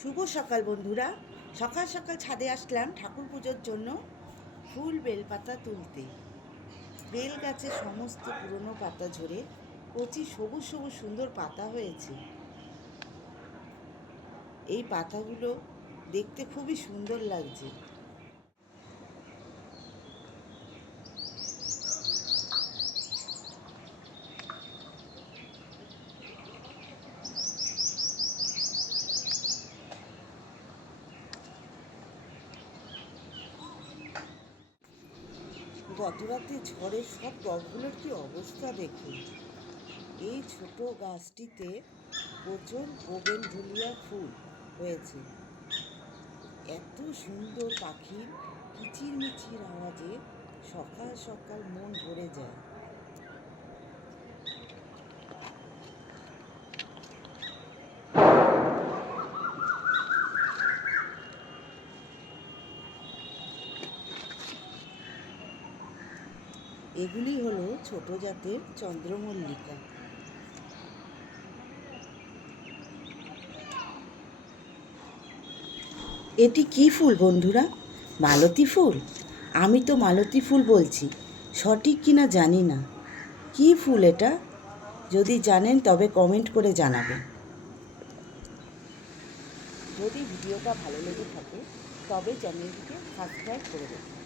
শুভ সকাল বন্ধুরা। সকাল সকাল ছাদে আসলাম ঠাকুর পুজোর জন্য ফুল বেলপাতা তুলতে। বেল গাছের সমস্ত পুরনো পাতা ঝরে কচি সবুজ সবুজ সুন্দর পাতা হয়েছে। এই পাতাগুলো দেখতে খুবই সুন্দর লাগছে। গতরাতে ঝড়ে সব টবগুলোর কি অবস্থা দেখুন। এই ছোট গাছটিতে প্রচুর বোগেনভেলিয়া ফুল হয়েছে। এত সুন্দর পাখির কিচিরমিচির আওয়াজে সকাল সকাল মন ভরে যায়। এগুলি হলো ছোট জাতের চন্দ্রমল্লিকা। এটি কি ফুল বন্ধুরা? মালতী ফুল? আমি তো মালতী ফুল বলছি, সঠিক কিনা জানি না। কি ফুল এটা? যদি জানেন তবে কমেন্ট করে জানাবেন। যদি ভিডিওটা ভালো লেগে থাকে তবে চ্যানেলটিকে সাবস্ক্রাইব করে দেবেন।